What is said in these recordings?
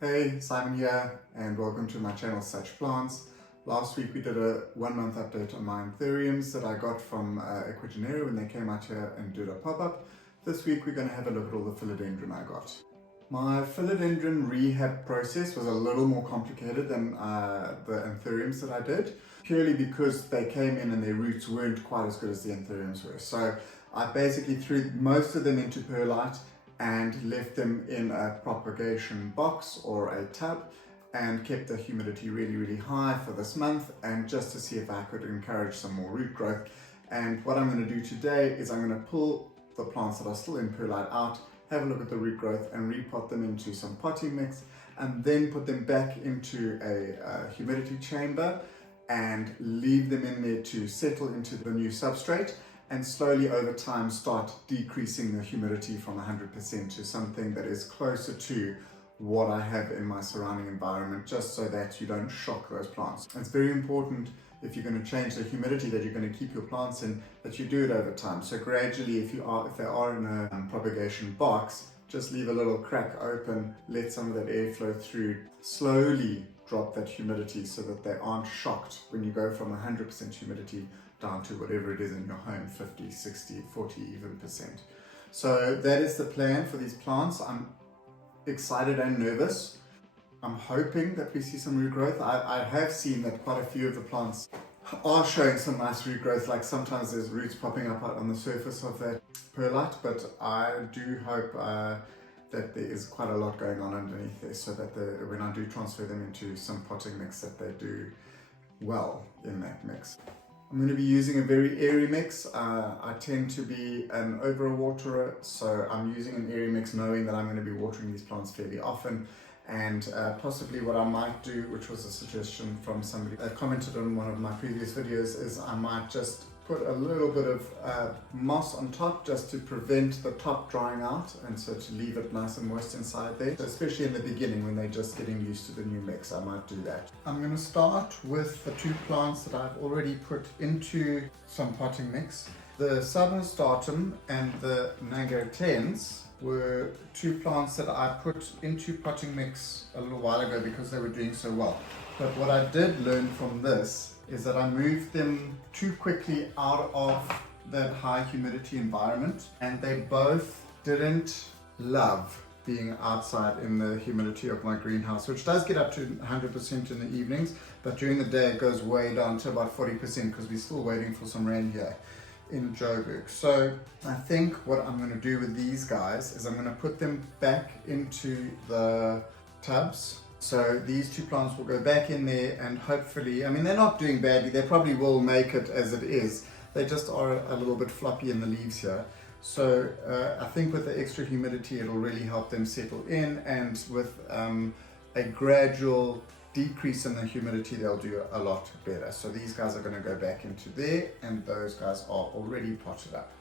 Hey, Simon here, and welcome to my channel Such Plants. Last week we did a 1 month update on my anthuriums that I got from Ecuagenera when they came out here and did a pop-up. This week we're going to have a look at all the philodendron I got. My philodendron rehab process was a little more complicated than the anthuriums that I did, purely because they came in and their roots weren't quite as good as the anthuriums were. So I basically threw most of them into perlite and left them in a propagation box or a tub and kept the humidity really high for this month, and just to see if I could encourage some more root growth. And what I'm going to do today is I'm going to pull the plants that are still in perlite out, have a look at the root growth and repot them into some potting mix, and then put them back into a humidity chamber and leave them in there to settle into the new substrate, and slowly over time start decreasing the humidity from 100% to something that is closer to what I have in my surrounding environment, just so that you don't shock those plants. It's very important, if you're going to change the humidity that you're going to keep your plants in, that you do it over time. So gradually, if they are in a propagation box, just leave a little crack open, let some of that air flow through, slowly drop that humidity so that they aren't shocked when you go from 100% humidity down to whatever it is in your home, 50, 60, 40 even percent. So that is the plan for these plants. I'm excited and nervous. I'm hoping that we see some root growth. I have seen that quite a few of the plants are showing some nice root growth, like sometimes there's roots popping up on the surface of that perlite, but I do hope that there is quite a lot going on underneath there, so that when I do transfer them into some potting mix, that they do well in that mix. I'm going to be using a very airy mix. I tend to be an over-waterer, so I'm using an airy mix knowing that I'm going to be watering these plants fairly often. And possibly what I might do, which was a suggestion from somebody that commented on one of my previous videos, is I might just put a little bit of moss on top just to prevent the top drying out, and so to leave it nice and moist inside there. So especially in the beginning when they're just getting used to the new mix, I might do that. I'm going to start with the two plants that I've already put into some potting mix. The Southern Stratum and the Nagatense were two plants that I put into potting mix a little while ago because they were doing so well. But what I did learn from this is that I moved them too quickly out of that high humidity environment, and they both didn't love being outside in the humidity of my greenhouse, which does get up to 100% in the evenings, but during the day it goes way down to about 40% because we're still waiting for some rain here in Joburg. So I think what I'm going to do with these guys is I'm going to put them back into the tubs. So these two plants will go back in there, and hopefully, I mean, they're not doing badly, they probably will make it as it is, they just are a little bit floppy in the leaves here. So I think with the extra humidity it'll really help them settle in, and with a gradual decrease in the humidity they'll do a lot better. So these guys are going to go back into there, and those guys are already potted up.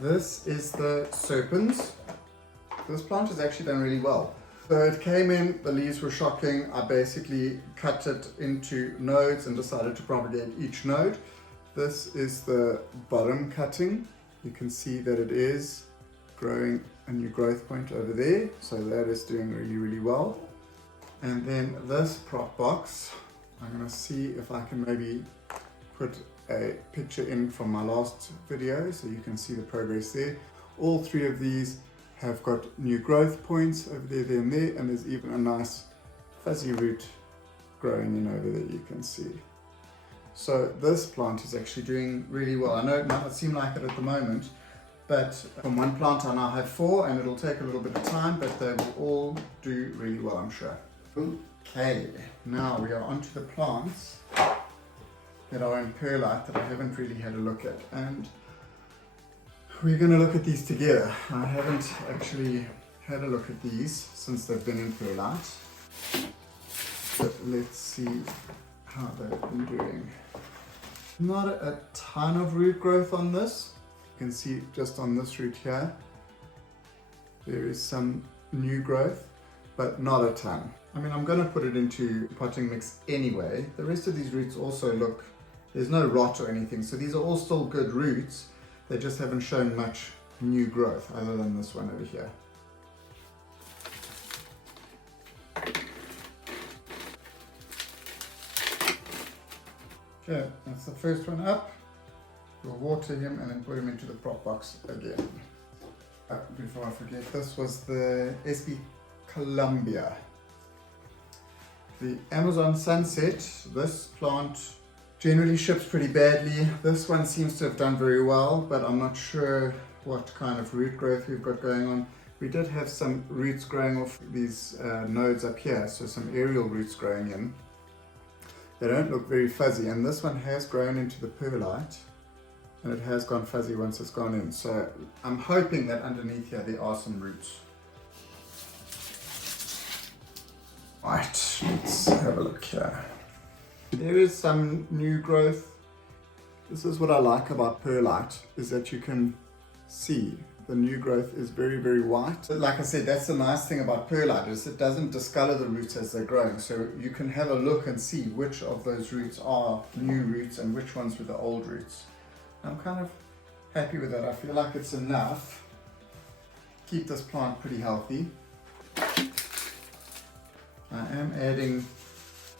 This is the serpent. This plant has actually done really well. So it came in, the leaves were shocking. I basically cut it into nodes and decided to propagate each node. This is the bottom cutting. You can see that it is growing a new growth point over there. So that is doing really well. And then this prop box, I'm going to see if I can maybe put a picture in from my last video so you can see the progress there. All three of these have got new growth points over there, and there, and there's even a nice fuzzy root growing in over there, you can see. So this plant is actually doing really well. I know it might not seem like it at the moment, but from one plant I now have 4, and it'll take a little bit of time, but they will all do really well, I'm sure. Okay, now we are onto the plants that are in perlite that I haven't really had a look at, and we're going to look at these together. I haven't actually had a look at these since they've been in perlite, but let's see how they've been doing. Not a ton of root growth on this. You can see just on this root here, there is some new growth, but not a ton. I mean, I'm going to put it into potting mix anyway. The rest of these roots also look, there's no rot or anything, so these are all still good roots. They just haven't shown much new growth other than this one over here. Okay, that's the first one up. We'll water him and then put him into the prop box again. Before I forget, this was the SB Columbia. The Amazon Sunset, this plant generally ships pretty badly. This one seems to have done very well, but I'm not sure what kind of root growth we've got going on. We did have some roots growing off these nodes up here, so some aerial roots growing in. They don't look very fuzzy, and this one has grown into the perlite, and it has gone fuzzy once it's gone in. So I'm hoping that underneath here there are some roots. Right, let's have a look here. There is some new growth. This is what I like about perlite, is that you can see the new growth is very, very white. Like I said, that's the nice thing about perlite, is it doesn't discolor the roots as they're growing. So you can have a look and see which of those roots are new roots and which ones were the old roots. I'm kind of happy with that. I feel like it's enough to keep this plant pretty healthy. I am adding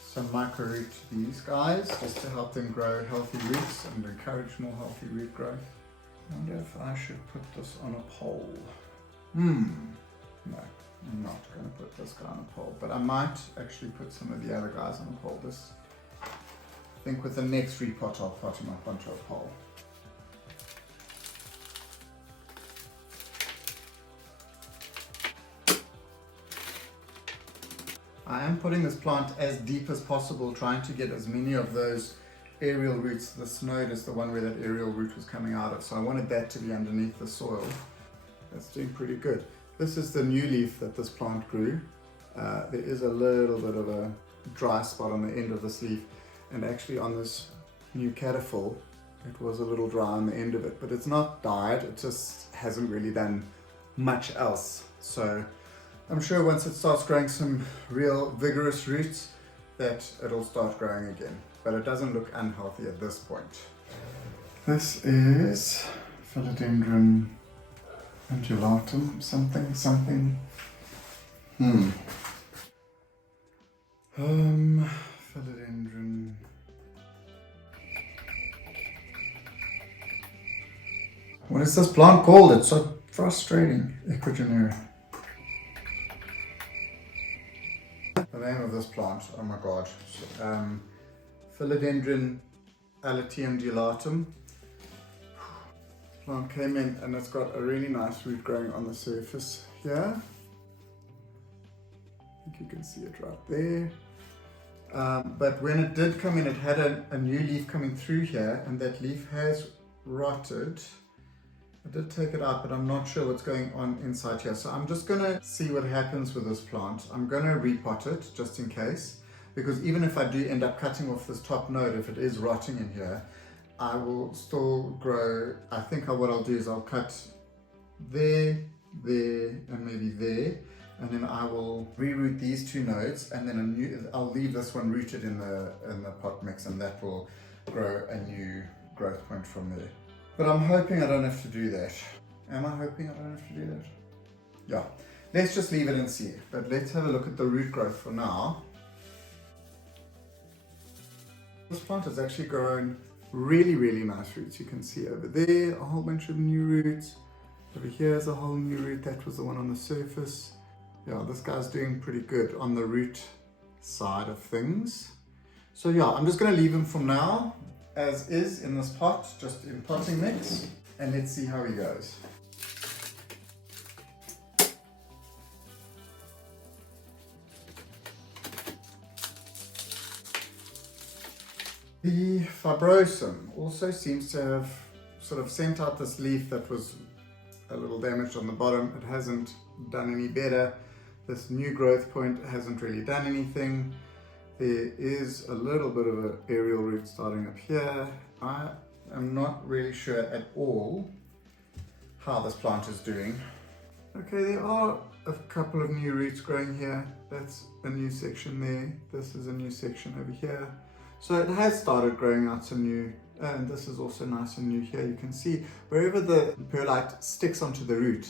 some micro root to these guys just to help them grow healthy roots and encourage more healthy root growth. I wonder if I should put this on a pole. No, I'm not going to put this guy on a pole, but I might actually put some of the other guys on a pole. I think with the next repot I'll put him up onto a pole. I am putting this plant as deep as possible, trying to get as many of those aerial roots. This node is the one where that aerial root was coming out of, so I wanted that to be underneath the soil. That's doing pretty good. This is the new leaf that this plant grew. There is a little bit of a dry spot on the end of this leaf, and actually on this new cataphyll it was a little dry on the end of it, but it's not died, it just hasn't really done much else. So I'm sure once it starts growing some real vigorous roots that it'll start growing again, but it doesn't look unhealthy at this point. This is Philodendron undulatum, something. Philodendron. What is this plant called? It's so frustrating. Ecuagenera. The name of this plant, oh my god. Philodendron undulatum. Plant came in and it's got a really nice root growing on the surface here. I think you can see it right there. But when it did come in, it had a new leaf coming through here, and that leaf has rotted. I did take it out, but I'm not sure what's going on inside here. So I'm just going to see what happens with this plant. I'm going to repot it just in case, because even if I do end up cutting off this top node, if it is rotting in here, I will still grow. I think what I'll do is I'll cut there, and maybe there, and then I will reroot these two nodes, and then I'll leave this one rooted in the pot mix, and that will grow a new growth point from there. But I'm hoping I don't have to do that. Am I hoping I don't have to do that? Yeah, let's just leave it and see. But let's have a look at the root growth for now. This plant has actually grown really, really nice roots. You can see over there a whole bunch of new roots. Over here is a whole new root. That was the one on the surface. Yeah, this guy's doing pretty good on the root side of things. So yeah, I'm just going to leave him for now as is in this pot, just in potting mix, and let's see how he goes. The fibrosum also seems to have sort of sent out this leaf that was a little damaged on the bottom. It hasn't done any better. This new growth point hasn't really done anything. There is a little bit of an aerial root starting up here. I am not really sure at all how this plant is doing. Okay, there are a couple of new roots growing here. That's a new section there. This is a new section over here. So it has started growing out some new, and this is also nice and new here. You can see wherever the perlite sticks onto the root,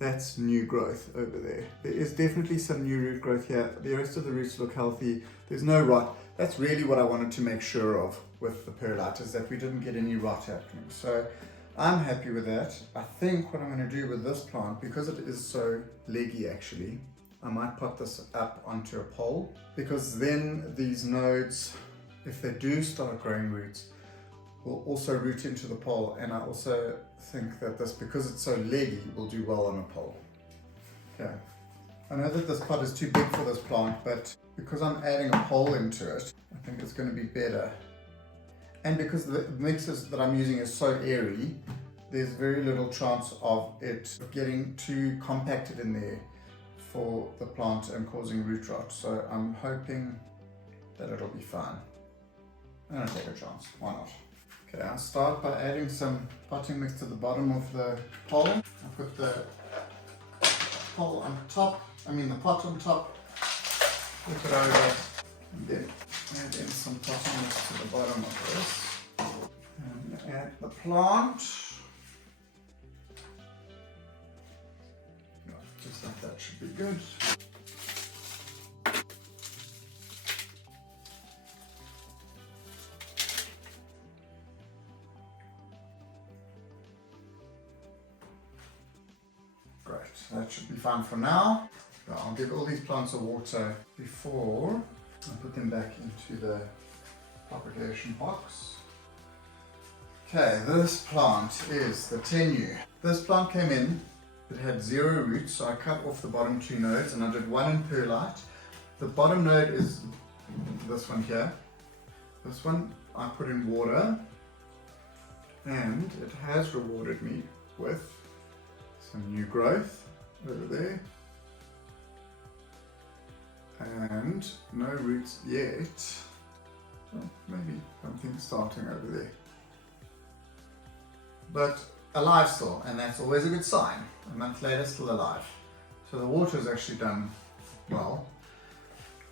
That's new growth over there. There is definitely some new root growth here. The rest of the roots look healthy. There's no rot. That's really what I wanted to make sure of with the perlite, is that we didn't get any rot happening. So I'm happy with that. I think what I'm going to do with this plant, because it is so leggy actually, I might put this up onto a pole, because then these nodes, if they do start growing roots, will also root into the pole. And I also think that this, because it's so leggy, will do well on a pole. Okay. I know that this pot is too big for this plant, but because I'm adding a pole into it, I think it's going to be better. And because the mixes that I'm using is so airy, there's very little chance of it getting too compacted in there for the plant and causing root rot. So I'm hoping that it'll be fine. I'm going to take a chance. Why not? Okay, I'll start by adding some potting mix to the bottom of the pole. I put the pole on top, the pot on top, flip it over, and then add in some potting mix to the bottom of this. And add the plant. Just like that should be good. Great, that should be fine for now. So I'll give all these plants a water before I put them back into the propagation box. Okay, this plant is the tenue. This plant came in, it had 0 roots, so I cut off the bottom 2 nodes and I did 1 in perlite. The bottom node is this one here. This one I put in water, and it has rewarded me with some new growth over there. And no roots yet. Well, maybe something starting over there. But alive still, and that's always a good sign. A month later, still alive. So the water's actually done well.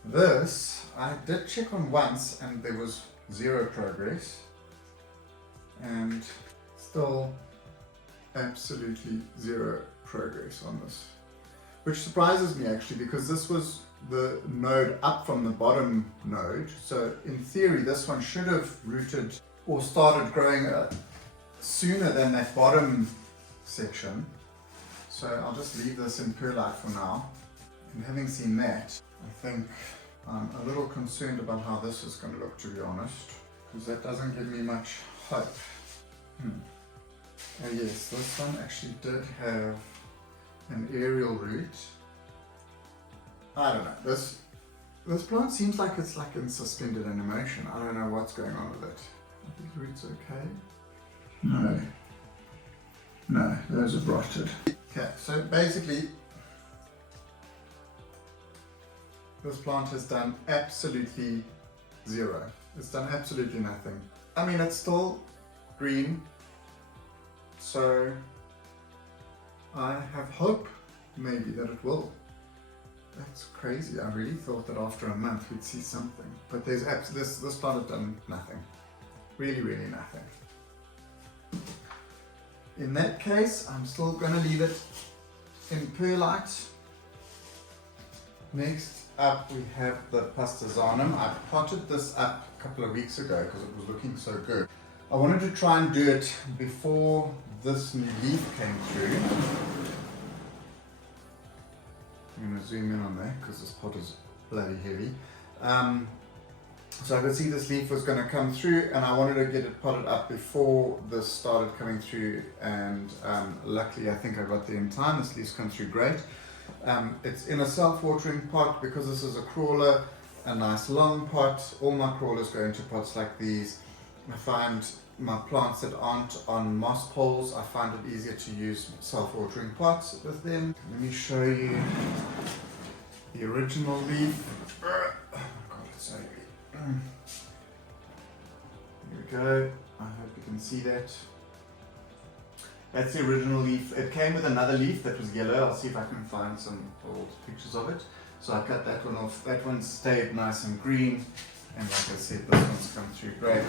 This, I did check on once and there was 0 progress. And still absolutely 0 progress on this. Which surprises me actually, because this was the node up from the bottom node. So in theory, this one should have rooted or started growing sooner than that bottom section. So I'll just leave this in perlite for now. And having seen that, I think I'm a little concerned about how this is going to look, to be honest, because that doesn't give me much hope. Oh yes, this one actually did have an aerial root. I don't know, this plant seems like it's like in suspended animation. I don't know what's going on with it. Are these roots okay? No, those have rotted. Okay, so basically this plant has done absolutely 0. It's done absolutely nothing. I mean, it's still green, so I have hope maybe that it will. That's crazy. I really thought that after a month we'd see something, but there's this plant has done nothing. Really, really nothing. In that case, I'm still going to leave it in perlite. Next up we have the pastazanum. I potted this up a couple of weeks ago because it was looking so good. I wanted to try and do it before this new leaf came through. I'm going to zoom in on that because this pot is bloody heavy. So I could see this leaf was going to come through, and I wanted to get it potted up before this started coming through, and luckily I think I got there in time. This leaf's come through great. It's in a self-watering pot because this is a crawler, a nice long pot. All my crawlers go into pots like these. I find my plants that aren't on moss poles, I find it easier to use self-watering pots with them. Let me show you the original leaf. Oh God, it's so heavy. Here we go. I hope you can see that. That's the original leaf. It came with another leaf that was yellow. I'll see if I can find some old pictures of it. So I cut that one off. That one stayed nice and green. And like I said, this one's come through great.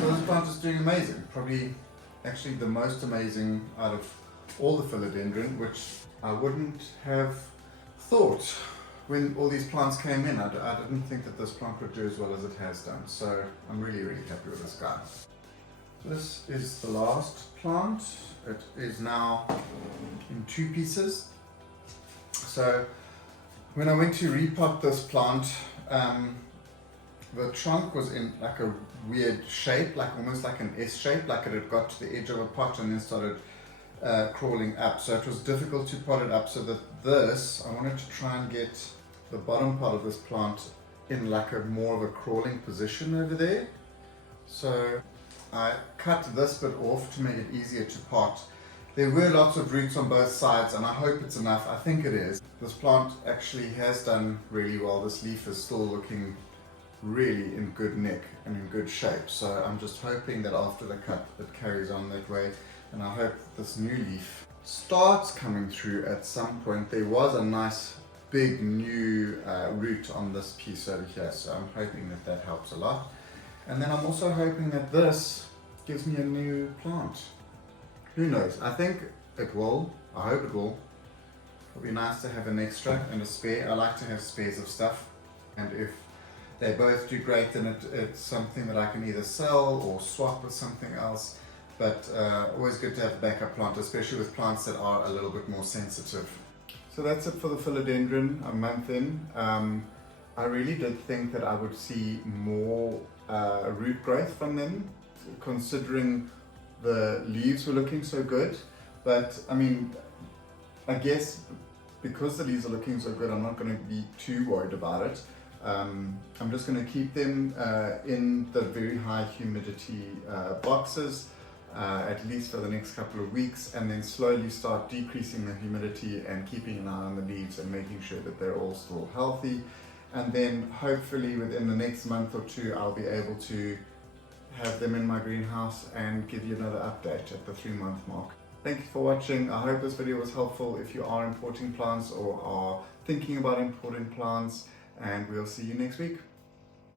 So this plant is doing amazing. Probably actually the most amazing out of all the philodendron, which I wouldn't have thought when all these plants came in. I didn't think that this plant would do as well as it has done, so I'm really happy with this guy. This is the last plant. It is now in 2 pieces. So when I went to repot this plant, the trunk was in like a weird shape, like almost like an S shape, like it had got to the edge of a pot and then started crawling up. So it was difficult to pot it up, so that I wanted to try and get the bottom part of this plant in like a more of a crawling position over there. So I cut this bit off to make it easier to pot. There were lots of roots on both sides, and I hope it's enough. I think it is. This plant actually has done really well. This leaf is still looking really in good nick and in good shape. So I'm just hoping that after the cut it carries on that way, and I hope this new leaf starts coming through at some point. There was a nice big new root on this piece over here, so I'm hoping that that helps a lot. And then I'm also hoping that this gives me a new plant. Who knows? I think it will. I hope it will. It'll be nice to have an extra and a spare. I like to have spares of stuff, and if they both do great, then it's something that I can either sell or swap with something else. But always good to have a backup plant, especially with plants that are a little bit more sensitive. So that's it for the philodendron, a month in. I really did think that I would see more root growth from them, considering the leaves were looking so good. But I mean, I guess because the leaves are looking so good, I'm not going to be too worried about it. I'm just going to keep them in the very high humidity boxes, at least for the next couple of weeks, and then slowly start decreasing the humidity and keeping an eye on the leaves and making sure that they're all still healthy. And then hopefully within the next month or 2, I'll be able to have them in my greenhouse and give you another update at the 3-month mark. Thank you for watching. I hope this video was helpful if you are importing plants or are thinking about importing plants, and we'll see you next week.